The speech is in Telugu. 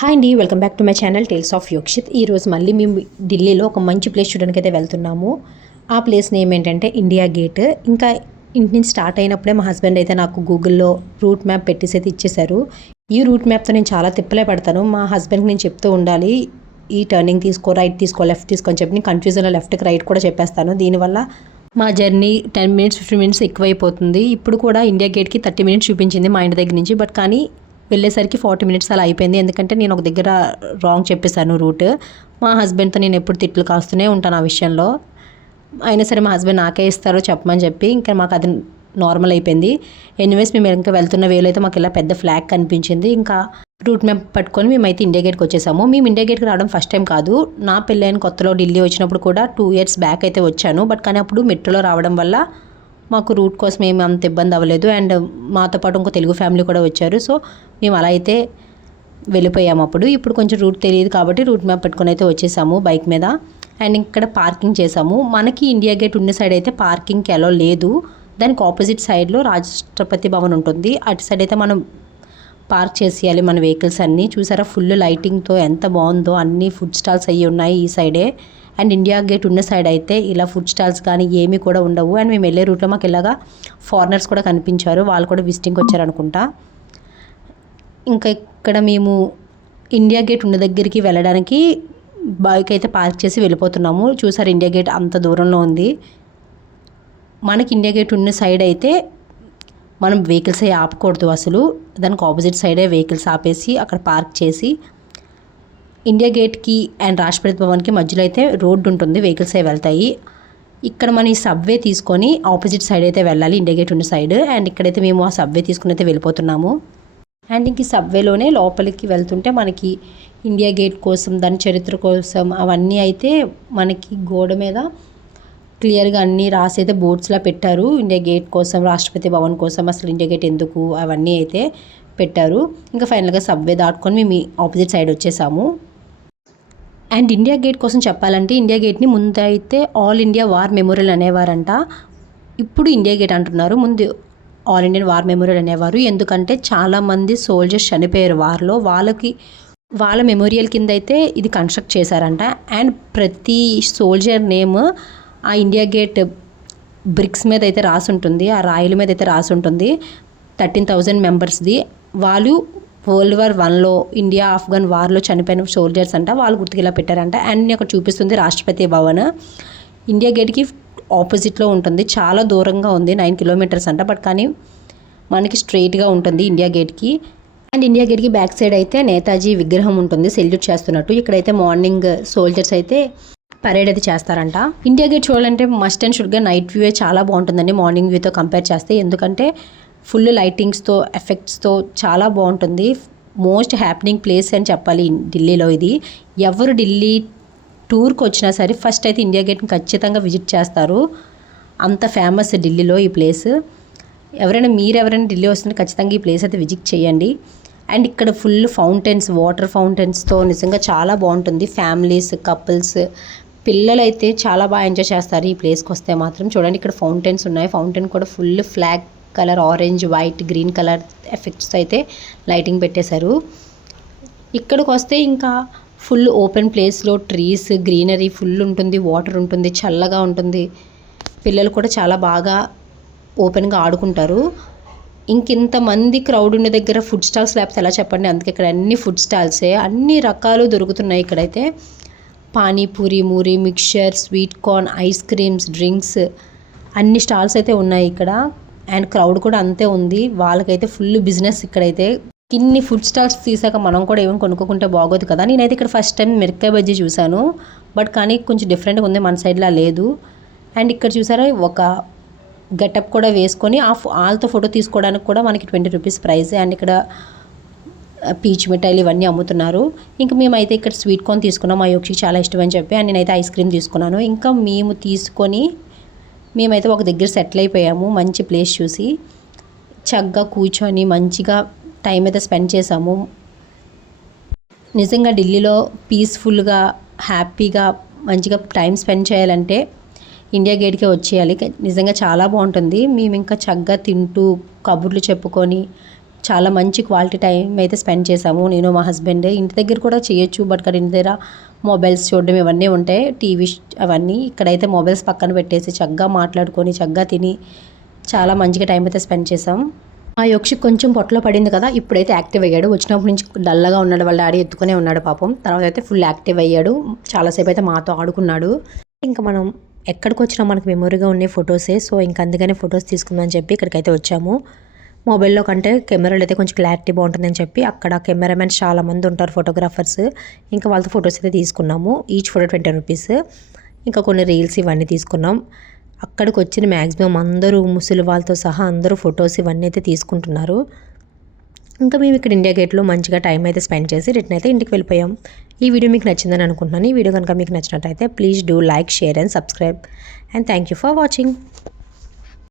హాయ్ అండి welcome back to my channel tales of Yokshith ఈరోజు మళ్ళీ మేము ఢిల్లీలో ఒక మంచి ప్లేస్ చూడడానికి అయితే వెళ్తున్నాము. ఆ ప్లేస్ నేమ్ ఏంటంటే ఇండియా గేట్ ఇంకా ఇంటి నుంచి స్టార్ట్ అయినప్పుడే మా హస్బెండ్ అయితే నాకు గూగుల్లో రూట్ మ్యాప్ పెట్టేసి అయితే ఇచ్చేశారు. ఈ రూట్ మ్యాప్తో నేను చాలా తిప్పలే పడతాను. మా హస్బెండ్కి నేను చెప్తూ ఉండాలి ఈ టర్నింగ్ తీసుకో రైట్ తీసుకో లెఫ్ట్ తీసుకో అని చెప్పి నేను కన్ఫ్యూజన్లో లెఫ్ట్కి రైట్ కూడా చెప్పేస్తాను. దీనివల్ల మా journey ten minutes fifteen minutes ఎక్కువైపోతుంది. ఇప్పుడు కూడా ఇండియా గేట్కి థర్టీ మినిట్స్ చూపించింది మా ఇంటి దగ్గర నుంచి. బట్ కానీ వెళ్ళేసరికి ఫార్టీ మినిట్స్ అలా అయిపోయింది. ఎందుకంటే నేను ఒక దగ్గర రాంగ్ చెప్పేశాను రూట్. మా హస్బెండ్తో నేను ఎప్పుడు తిట్లు కాస్తూనే ఉంటాను ఆ విషయంలో. అయినా సరే మా హస్బెండ్ నాకే ఇస్తారో చెప్పమని చెప్పి ఇంకా మాకు అది నార్మల్ అయిపోయింది. ఎనీవేస్ మేము ఇంకా వెళ్తున్న వేలో అయితే మాకు ఇలా పెద్ద ఫ్లాగ్ కనిపించింది. ఇంకా రూట్ మ్యాప్ పట్టుకొని మేమైతే ఇండియా గేట్కి వచ్చేసాము. మేము ఇండియా గేట్కి రావడం ఫస్ట్ టైం కాదు. నా పెళ్ళైన కొత్తలో ఢిల్లీ వచ్చినప్పుడు కూడా టూ ఇయర్స్ బ్యాక్ అయితే వచ్చాను. బట్ కానీ అప్పుడు మెట్రోలో రావడం వల్ల మాకు రూట్ కోసం ఏమి అంత ఇబ్బంది అవ్వలేదు. అండ్ మాతో పాటు ఇంకో తెలుగు ఫ్యామిలీ కూడా వచ్చారు. సో మేము అలా అయితే వెళ్ళిపోయాము అప్పుడు. ఇప్పుడు కొంచెం రూట్ తెలియదు కాబట్టి రూట్ మ్యాప్ పెట్టుకొని అయితే వచ్చేసాము బైక్ మీద. అండ్ ఇక్కడ పార్కింగ్ చేసాము. మనకి ఇండియా గేట్ ఉన్న సైడ్ అయితే పార్కింగ్కి ఎలా లేదు. దానికి ఆపోజిట్ సైడ్లో రాష్ట్రపతి భవన్ ఉంటుంది. అటు సైడ్ అయితే మనం పార్క్ చేసేయాలి మన వెహికల్స్ అన్నీ. చూసారా ఫుల్ లైటింగ్తో ఎంత బాగుందో. అన్ని ఫుడ్ స్టాల్స్ అయ్యి ఉన్నాయి ఈ సైడే. అండ్ ఇండియా గేట్ ఉన్న సైడ్ అయితే ఇలా ఫుడ్ స్టాల్స్ కానీ ఏమీ కూడా ఉండవు. అండ్ మేము వెళ్ళే రూట్లో మాకు ఇలాగా ఫారినర్స్ కూడా కనిపించారు. వాళ్ళు కూడా విజిటింగ్కి వచ్చారనుకుంటా ఇంకా ఇక్కడ మేము ఇండియా గేట్ ఉన్న దగ్గరికి వెళ్ళడానికి బైక్ అయితే పార్క్ చేసి వెళ్ళిపోతున్నాము. చూసారు ఇండియా గేట్ అంత దూరంలో ఉంది. మనకి ఇండియా గేట్ ఉన్న సైడ్ అయితే మనం వెహికల్స్ అవి ఆపకూడదు అసలు. దానికి ఆపోజిట్ సైడే వెహికల్స్ ఆపేసి అక్కడ పార్క్ చేసి ఇండియా గేట్కి అండ్ రాష్ట్రపతి భవన్కి మధ్యలో అయితే రోడ్డు ఉంటుంది వెహికల్స్ అవి వెళ్తాయి. ఇక్కడ మన ఈ సబ్వే తీసుకొని ఆపోజిట్ సైడ్ అయితే వెళ్ళాలి ఇండియా గేట్ ఉన్న సైడ్. అండ్ ఇక్కడైతే మేము ఆ సబ్వే తీసుకుని అయితే వెళ్ళిపోతున్నాము. అండ్ ఇంక ఈ సబ్వేలోనే లోపలికి వెళ్తుంటే మనకి ఇండియా గేట్ కోసం దాని చరిత్ర కోసం అవన్నీ అయితే మనకి గోడ మీద క్లియర్గా అన్నీ రాసి అయితే బోర్డ్స్లా పెట్టారు. ఇండియా గేట్ కోసం రాష్ట్రపతి భవన్ కోసం అసలు ఇండియా గేట్ ఎందుకు అవన్నీ అయితే పెట్టారు. ఇంకా ఫైనల్గా సబ్వే దాటుకొని మేము ఆపోజిట్ సైడ్ వచ్చేసాము. అండ్ ఇండియా గేట్ కోసం చెప్పాలంటే ఇండియా గేట్ని ముందైతే ఆల్ ఇండియా వార్ మెమోరియల్ అనేవారంట. ఇప్పుడు ఇండియా గేట్ అంటున్నారు. ముందు ఆల్ ఇండియన్ వార్ మెమోరియల్ అనేవారు. ఎందుకంటే చాలామంది సోల్జర్స్ చనిపోయారు వార్లో వాళ్ళకి వాళ్ళ మెమోరియల్ కింద అయితే ఇది కన్స్ట్రక్ట్ చేశారంట. అండ్ ప్రతి సోల్జర్ నేమ్ ఆ ఇండియా గేట్ బ్రిక్స్ మీద అయితే రాసి ఉంటుంది ఆ రాయిల మీద అయితే రాసి ఉంటుంది థర్టీన్ థౌజండ్ మెంబర్స్ది వాళ్ళు వరల్డ్ వార్ వన్లో ఇండియా ఆఫ్ఘన్ వార్లో చనిపోయిన సోల్జర్స్ అంట వాళ్ళు గుర్తుకు పెట్టారంట. అండ్ అక్కడ చూపిస్తుంది రాష్ట్రపతి భవన్. ఇండియా గేట్కి ఆపోజిట్లో ఉంటుంది. చాలా దూరంగా ఉంది నైన్ కిలోమీటర్స్ అంట. బట్ కానీ మనకి స్ట్రైట్గా ఉంటుంది ఇండియా గేట్కి. అండ్ ఇండియా గేట్కి బ్యాక్ సైడ్ అయితే నేతాజీ విగ్రహం ఉంటుంది సెల్యూట్ చేస్తున్నట్టు. ఇక్కడైతే మార్నింగ్ సోల్జర్స్ అయితే పరేడ్ అయితే చేస్తారంట. ఇండియా గేట్ చూడాలంటే మస్ట్ అండ్ షుడ్గా నైట్ వ్యూ చాలా బాగుంటుందండి మార్నింగ్ వ్యూతో కంపేర్ చేస్తే. ఎందుకంటే ఫుల్ లైటింగ్స్తో ఎఫెక్ట్స్తో చాలా బాగుంటుంది. మోస్ట్ హ్యాపెనింగ్ ప్లేస్ అని చెప్పాలి ఢిల్లీలో ఇది. ఎవరు ఢిల్లీ టూర్కి వచ్చినా సరే ఫస్ట్ అయితే ఇండియా గేట్ని ఖచ్చితంగా విజిట్ చేస్తారు. అంత ఫేమస్ ఢిల్లీలో ఈ ప్లేస్. ఎవరైనా మీరు ఎవరైనా ఢిల్లీ వస్తుంటే ఖచ్చితంగా ఈ ప్లేస్ అయితే విజిట్ చేయండి. అండ్ ఇక్కడ ఫుల్ ఫౌంటైన్స్ వాటర్ ఫౌంటైన్స్తో నిజంగా చాలా బాగుంటుంది. ఫ్యామిలీస్ కపుల్స్ పిల్లలు అయితే చాలా బాగా ఎంజాయ్ చేస్తారు ఈ ప్లేస్కి వస్తే మాత్రం. చూడండి ఇక్కడ ఫౌంటైన్స్ ఉన్నాయి. ఫౌంటైన్ కూడా full flag colour orange white green colour effects అయితే లైటింగ్ పెట్టేశారు. ఇక్కడికి వస్తే ఇంకా ఫుల్ ఓపెన్ ప్లేస్లో ట్రీస్ గ్రీనరీ ఫుల్ ఉంటుంది వాటర్ ఉంటుంది చల్లగా ఉంటుంది. పిల్లలు కూడా చాలా బాగా ఓపెన్గా ఆడుకుంటారు. ఇంకింతమంది క్రౌడ్ ఉన్న దగ్గర ఫుడ్ స్టాల్స్ లేకపోతే ఎలా చెప్పండి? అందుకే ఇక్కడ అన్ని ఫుడ్ స్టాల్సే అన్ని రకాలు దొరుకుతున్నాయి ఇక్కడైతే. Panipuri మూరి mixture sweet corn ice creams drinks అన్ని స్టాల్స్ అయితే ఉన్నాయి ఇక్కడ. అండ్ క్రౌడ్ కూడా అంతే ఉంది. వాళ్ళకైతే ఫుల్ బిజినెస్ ఇక్కడైతే. ఇన్ని ఫుడ్ స్టాల్స్ తీసాక మనం కూడా ఏమైనా కొనుక్కుంటే బాగోదు కదా. నేనైతే ఇక్కడ ఫస్ట్ టైం మిరక్కాయ బజ్జీ చూశాను. బట్ కానీ కొంచెం డిఫరెంట్గా ఉంది మన సైడ్లా లేదు. అండ్ ఇక్కడ చూసారా ఒక గెటప్ కూడా వేసుకొని ఆ వాళ్ళతో ఫోటో తీసుకోవడానికి కూడా మనకి ట్వంటీ రూపీస్ ప్రైస్. అండ్ ఇక్కడ పీచ్ మిఠాయిలు ఇవన్నీ అమ్ముతున్నారు. ఇంకా మేమైతే ఇక్కడ స్వీట్ కార్న్ తీసుకున్నాం. మా యోక్షికి చాలా ఇష్టం అని చెప్పి. అండ్ నేనైతే ఐస్ క్రీమ్ తీసుకున్నాను. ఇంకా మేము తీసుకొని మేమైతే ఒక దగ్గర సెటిల్ అయిపోయాము మంచి ప్లేస్ చూసి. చక్కగా కూర్చొని మంచిగా టైం అయితే స్పెండ్ చేసాము నిజంగా ఢిల్లీలో పీస్ఫుల్గా హ్యాపీగా మంచిగా టైం స్పెండ్ చేయాలంటే ఇండియా గేట్కే వచ్చేయాలి. నిజంగా చాలా బాగుంటుంది. మేము ఇంకా చక్కగా తింటూ కబుర్లు చెప్పుకొని చాలా మంచి క్వాలిటీ టైం అయితే స్పెండ్ చేసాము నేను మా హస్బెండ్ ఇంటి దగ్గర కూడా చేయొచ్చు. బట్ అక్కడ ఇంటి దగ్గర మొబైల్స్ చూడడం ఇవన్నీ ఉంటాయి టీవీ అవన్నీ ఇక్కడైతే మొబైల్స్ పక్కన పెట్టేసి చక్కగా మాట్లాడుకొని చక్కగా తిని చాలా మంచిగా టైం అయితే స్పెండ్ చేసాం ఆ యక్షి కొంచెం పొట్టలో పడింది కదా ఇప్పుడైతే యాక్టివ్ అయ్యాడు. వచ్చినప్పటి నుంచి డల్గా ఉన్నాడు. వాళ్ళ డాడీ ఎత్తుకునే ఉన్నాడు పాపం. తర్వాత అయితే ఫుల్ యాక్టివ్ అయ్యాడు. చాలాసేపు అయితే మాతో ఆడుకున్నాడు. ఇంకా మనం ఎక్కడికి వచ్చినా మనకు మెమొరీగా ఉండే ఫొటోసే. సో ఇంకా అందుకనే ఫొటోస్ తీసుకుందామని చెప్పి ఇక్కడికైతే వచ్చాము. మొబైల్లో కంటే కెమెరాలో అయితే కొంచెం క్లారిటీ బాగుంటుందని చెప్పి అక్కడ కెమెరామెన్స్ చాలా మంది ఉంటారు ఫోటోగ్రాఫర్స్. ఇంకా వాళ్ళతో ఫొటోస్ అయితే తీసుకున్నాము. Each photo twenty rupees. ఇంకా కొన్ని రీల్స్ ఇవన్నీ తీసుకున్నాం. అక్కడికి వచ్చిన మ్యాక్సిమం అందరూ ముసలి వాళ్ళతో సహా అందరూ ఫొటోస్ ఇవన్నీ అయితే తీసుకుంటున్నారు. ఇంకా మేము ఇక్కడ ఇండియా గేట్లో మంచిగా టైం అయితే స్పెండ్ చేసి రిటర్న్ అయితే ఇంటికి వెళ్ళిపోయాం. ఈ వీడియో మీకు నచ్చిందని అనుకుంటున్నాను. ఈ వీడియో కనుక మీకు నచ్చినట్టయితే please do like share and subscribe. And thank you for watching.